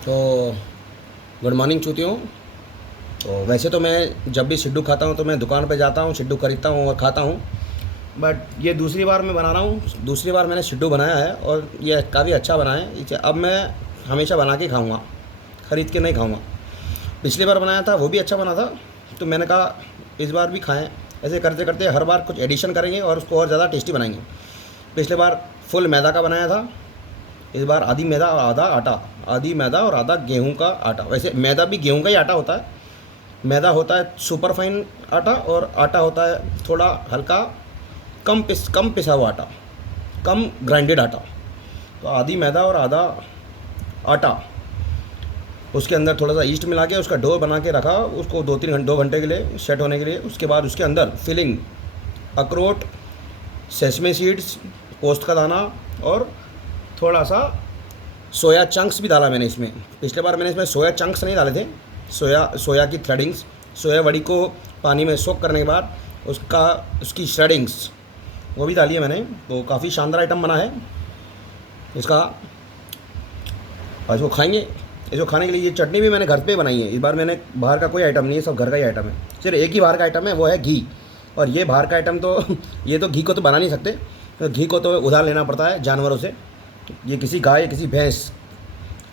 तो good morning चूतियों। तो वैसे तो मैं जब भी सिड्डू खाता हूँ तो मैं दुकान पे जाता हूँ, सिड्डू खरीदता हूँ और खाता हूँ। बट ये दूसरी बार मैं बना रहा हूँ, दूसरी बार मैंने सिड्डू बनाया है और ये काफ़ी अच्छा बना है। इसे अब मैं हमेशा बना के खाऊँगा, ख़रीद के नहीं खाऊँगा। पिछली बार बनाया था वो भी अच्छा बना था, तो मैंने कहा इस बार भी खाएँ। ऐसे करते करते हर बार कुछ एडिशन करेंगे और उसको और ज़्यादा टेस्टी बनाएंगे। पिछले बार फुल मैदा का बनाया था, इस बार आधी मैदा और आधा आटा, आधी मैदा और आधा गेहूं का आटा। वैसे मैदा भी गेहूं का ही आटा होता है, मैदा होता है सुपर फाइन आटा और आटा होता है थोड़ा हल्का कम पिसा हुआ आटा, कम ग्राइंडेड आटा। तो आधी मैदा और आधा आटा, उसके अंदर थोड़ा सा ईस्ट मिला के उसका डो बना के रखा, उसको 2 घंटे के लिए सेट होने के लिए। उसके बाद उसके अंदर फिलिंग अखरोट, सेसमे सीड्स, पोस्त का दाना और थोड़ा सा सोया चंक्स भी डाला मैंने इसमें। पिछले बार मैंने इसमें सोया चंक्स नहीं डाले थे, सोया की थ्रेडिंग्स, सोया वड़ी को पानी में सोक करने के बाद उसकी श्रेडिंग्स वो भी डाली है मैंने। तो काफ़ी शानदार आइटम बना है इसका। और इसको खाएंगे। इसको खाने के लिए ये चटनी भी मैंने घर पे बनाई है। इस बार मैंने बाहर का कोई आइटम नहीं है, सब घर का ही आइटम है। सिर्फ एक ही बाहर का आइटम है, वो है घी। और ये बाहर का आइटम तो ये तो घी को तो बना नहीं सकते, तो घी को तो उधार लेना पड़ता है जानवरों से। ये किसी गाय या किसी भैंस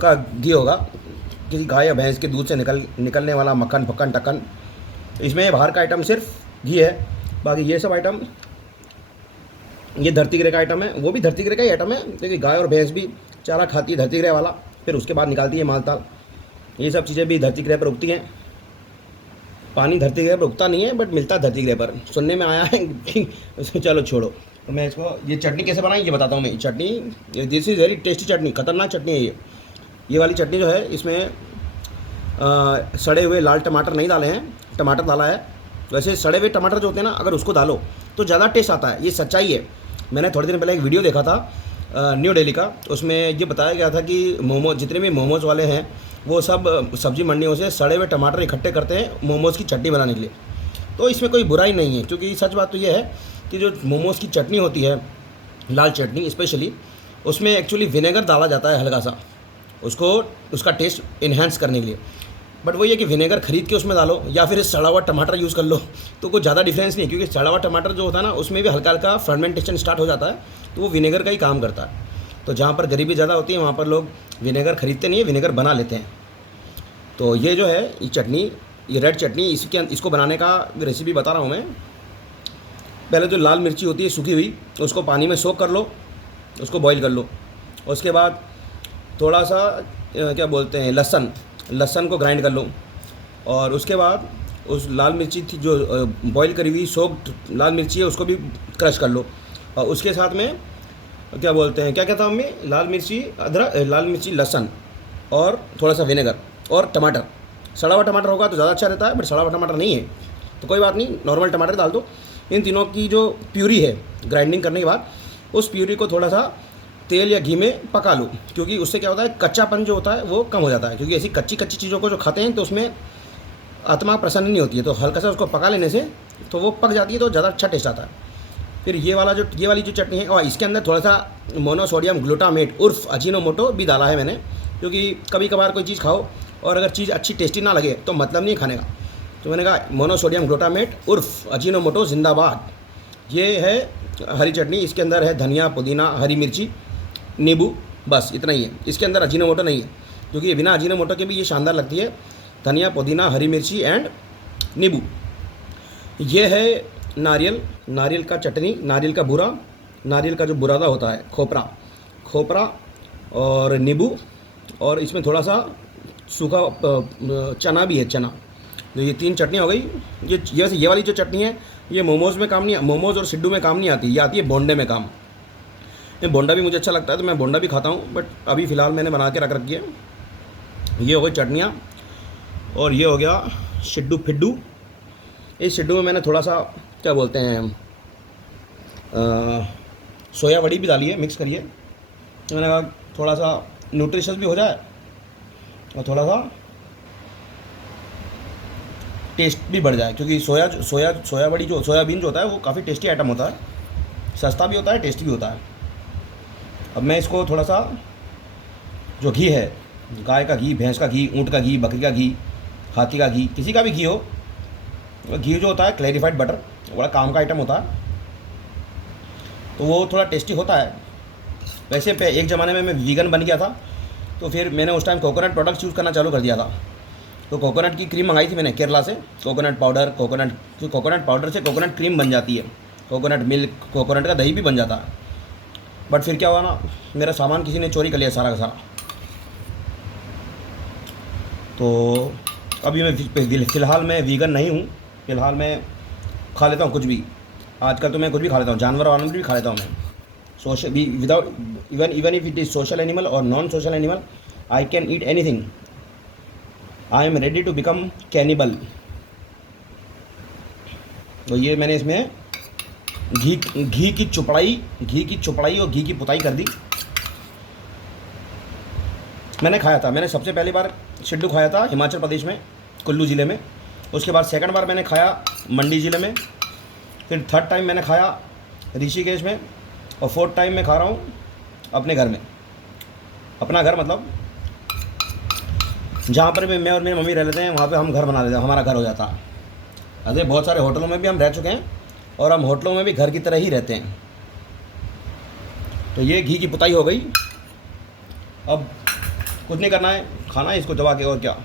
का घी होगा, किसी गाय या भैंस के दूध से निकलने वाला मक्खन फक्कन टक्कन। इसमें बाहर का आइटम सिर्फ घी है। बाकी ये सब आइटम, ये धरती ग्रह का आइटम है, वो भी धरती ग्रह का ही आइटम है, क्योंकि गाय और भैंस भी चारा खाती है धरती ग्रह वाला, फिर उसके बाद निकालती है मालताल। ये सब चीज़ें भी धरती ग्रह पर उगती हैं। पानी धरती ग्रह पर उगता नहीं है, बट मिलता है धरती ग्रह पर, सुनने में आया है कि चलो छोड़ो। तो मैं इसको, ये चटनी कैसे बनाई ये बताता हूँ मैं। चटनी, दिस इज़ वेरी टेस्टी चटनी, खतरनाक चटनी है ये वाली चटनी जो है। इसमें सड़े हुए लाल टमाटर नहीं डाले हैं, टमाटर डाला है। वैसे सड़े हुए टमाटर जो होते हैं ना, अगर उसको डालो तो ज़्यादा टेस्ट आता है, ये सच्चाई है। मैंने थोड़े दिन पहले एक वीडियो देखा था न्यू दिल्ली का, उसमें ये बताया गया था कि जितने भी मोमोज़ वाले हैं वो सब सब्ज़ी मंडियों से सड़े हुए टमाटर इकट्ठे करते हैं मोमोज़ की चटनी बनाने के लिए। तो इसमें कोई बुराई नहीं है, क्योंकि सच बात तो ये है कि जो मोमोज़ की चटनी होती है, लाल चटनी स्पेशली, उसमें एक्चुअली विनेगर डाला जाता है हल्का सा, उसको उसका टेस्ट इन्हेंस करने के लिए। बट वही है कि विनेगर खरीद के उसमें डालो या फिर सड़ा हुआ टमाटर यूज़ कर लो, तो कोई ज़्यादा डिफरेंस नहीं है। क्योंकि सड़ा हुआ टमाटर जो होता है ना, उसमें भी हल्का हल्का फर्मेंटेशन स्टार्ट हो जाता है, तो वो विनेगर का ही काम करता है। तो जहाँ पर गरीबी ज़्यादा होती है वहाँ पर लोग विनेगर खरीदते नहीं है, विनेगर बना लेते हैं। तो ये जो है ये चटनी, ये रेड चटनी, इसको बनाने का रेसिपी बता रहा हूँ मैं। पहले जो लाल मिर्ची होती है सूखी हुई, उसको पानी में सोक कर लो, उसको बॉईल कर लो। उसके बाद थोड़ा सा क्या बोलते हैं, लहसुन को ग्राइंड कर लो। और उसके बाद उस लाल मिर्ची थी जो बॉईल करी हुई सोक्ड लाल मिर्ची है, उसको भी क्रश कर लो। और उसके साथ में क्या बोलते हैं, क्या कहता हूँ मैं, लाल मिर्ची अदरक, लाल मिर्ची लहसुन और थोड़ा सा विनेगर और टमाटर। सड़ा हुआ टमाटर होगा तो ज़्यादा अच्छा रहता है, बट सड़ा हुआ टमाटर नहीं है तो कोई बात नहीं, नॉर्मल टमाटर डाल दो। इन तीनों की जो प्यूरी है ग्राइंडिंग करने के बाद, उस प्यूरी को थोड़ा सा तेल या घी में पका लो, क्योंकि उससे क्या होता है, कच्चापन जो होता है वो कम हो जाता है। क्योंकि ऐसी कच्ची चीज़ों को जो खाते हैं तो उसमें आत्मा प्रसन्न नहीं होती है, तो हल्का सा उसको पका लेने से तो वो पक जाती है, तो ज़्यादा अच्छा टेस्ट आता है। फिर ये वाली जो चटनी है, और इसके अंदर थोड़ा सा मोनोसोडियम ग्लूटामेट उर्फ अजीनोमोटो भी डाला है मैंने, क्योंकि कभी कभार कोई चीज़ खाओ और अगर चीज़ अच्छी टेस्टी ना लगे तो मतलब नहीं खाने का। तो मैंने कहा मोनोसोडियम ग्लूटामेट उर्फ अजीनोमोटो जिंदाबाद। ये है हरी चटनी, इसके अंदर है धनिया, पुदीना, हरी मिर्ची, नींबू, बस इतना ही है। इसके अंदर अजीनोमोटो नहीं है, क्योंकि बिना अजीनोमोटो के भी ये शानदार लगती है। धनिया, पुदीना, हरी मिर्ची एंड नींबू। ये है नारियल का चटनी, नारियल का बुरा, नारियल का जो बुरादा होता है, खोपरा और नींबू, और इसमें थोड़ा सा सूखा चना भी है, चना। तो ये 3 चटनी हो गई। ये वाली जो चटनी है ये मोमोज़ में काम नहीं, मोमोज़ और सिड्डू में काम नहीं आती, ये आती है बोंडे में काम। ये बोंडा भी मुझे अच्छा लगता है तो मैं बोंडा भी खाता हूँ, बट अभी फ़िलहाल मैंने बना के रख रखी है। ये हो गई चटनियाँ, और ये हो गया सिड्डू फिड्डू। इस सिड्डू में मैंने थोड़ा सा क्या बोलते हैं सोया वड़ी भी डाली है, मिक्स करिए। तो मैंने कहा थोड़ा सा न्यूट्रिशियस भी हो जाए और थोड़ा सा टेस्ट भी बढ़ जाए, क्योंकि सोया वड़ी जो सोयाबीन जो होता है वो काफ़ी टेस्टी आइटम होता है, सस्ता भी होता है, टेस्टी भी होता है। अब मैं इसको थोड़ा सा जो घी है गाय का घी, भैंस का घी, ऊँट का घी, बकरी का घी, हाथी का घी, किसी का भी घी हो, वो घी जो होता है क्लैरिफाइड बटर, बड़ा काम का आइटम होता है, तो वो थोड़ा टेस्टी होता है। वैसे एक ज़माने में मैं वीगन बन गया था, तो फिर मैंने उस टाइम कोकोनट प्रोडक्ट्स यूज़ करना चालू कर दिया था। तो कोकोनट की क्रीम मंगाई थी मैंने केरला से, कोकोनट पाउडर, कोकोनट पाउडर से कोकोनट क्रीम बन जाती है, कोकोनट मिल्क, कोकोनट का दही भी बन जाता है। बट फिर क्या हुआ ना, मेरा सामान किसी ने चोरी कर लिया सारा का सारा। तो अभी मैं फ़िलहाल मैं वीगन नहीं हूँ, फ़िलहाल मैं खा लेता हूँ कुछ भी। आजकल तो मैं कुछ भी खा लेता हूँ, जानवर वानवर भी खा लेता हूँ मैं। Social without even if it is social animal और non social animal, I can eat anything. I am ready to become cannibal. तो ये मैंने इसमें घी की चुपड़ाई और घी की पुताई कर दी। मैंने खाया था, मैंने सबसे पहली बार सिड्डू खाया था हिमाचल प्रदेश में, कुल्लू ज़िले में। उसके बाद सेकंड बार मैंने खाया मंडी ज़िले में, फिर थर्ड टाइम मैंने खाया ऋषिकेश में, और फोर्थ टाइम मैं खा रहा हूँ अपने घर में। अपना घर मतलब जहाँ पर भी मैं और मेरी मम्मी रह लेते हैं, वहाँ पे हम घर बना लेते हैं, हमारा घर हो जाता है। अरे बहुत सारे होटलों में भी हम रह चुके हैं, और हम होटलों में भी घर की तरह ही रहते हैं। तो ये घी की पुताई हो गई। अब कुछ नहीं करना है, खाना है इसको दबा के, और क्या।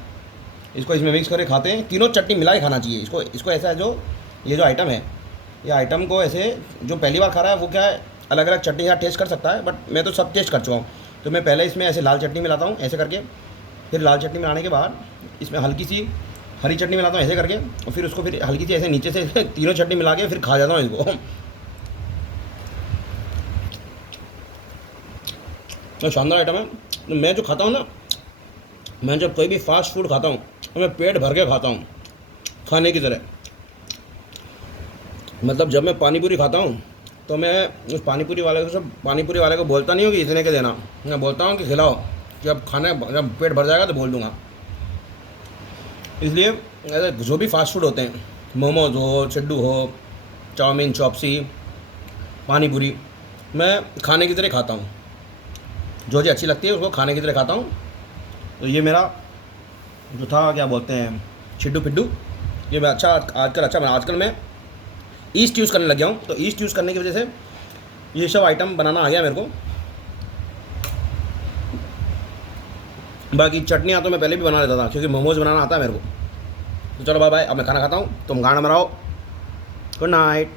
इसको इसमें मिक्स करके खाते हैं, तीनों चटनी मिला के खाना चाहिए इसको ऐसा है। जो ये जो आइटम है, ये आइटम को ऐसे, जो पहली बार खा रहा है वो क्या है, अलग अलग चटनी का टेस्ट कर सकता है, बट मैं तो सब टेस्ट कर चुका हूँ। तो मैं पहले इसमें ऐसे लाल चटनी मिलाता हूँ ऐसे करके, फिर लाल चटनी मिलाने के बाद इसमें हल्की सी हरी चटनी मिलाता हूँ ऐसे करके, और फिर उसको फिर हल्की सी ऐसे नीचे से तीनों चटनी मिला के फिर खा जाता हूँ इसको। तो शानदार आइटम है। तो मैं जो खाता हूँ ना, मैं जब कोई भी फास्ट फूड खाता हूँ तो मैं पेट भर के खाता हूँ, खाने की तरह। मतलब जब मैं पानी पूरी खाता हूँ तो मैं उस पानी पूरी वाले को बोलता नहीं हूँ कि इतने के देना, मैं बोलता हूँ कि खिलाओ, जब जब पेट भर जाएगा तो बोल दूँगा। इसलिए ऐसे जो भी फास्ट फूड होते हैं, मोमोज हो, सिड्डू हो, चाउमीन, चॉपसी, पानी पूरी, मैं खाने की तरह खाता हूँ। जो अच्छी लगती है उसको खाने की तरह खाता हूँ। तो ये मेरा जो था, क्या बोलते हैं, सिड्डू पिड्डू, ये मैं आजकल मैं ईस्ट यूज़ करने लग गया हूँ। तो ईस्ट यूज़ करने की वजह से ये सब आइटम बनाना आ गया मेरे को। बाकी चटनियाँ तो मैं पहले भी बना लेता था, क्योंकि मोमोज बनाना आता है मेरे को। तो चलो बाय बाय, अब मैं खाना खाता हूँ, तुम गाना बनाओ। Good night.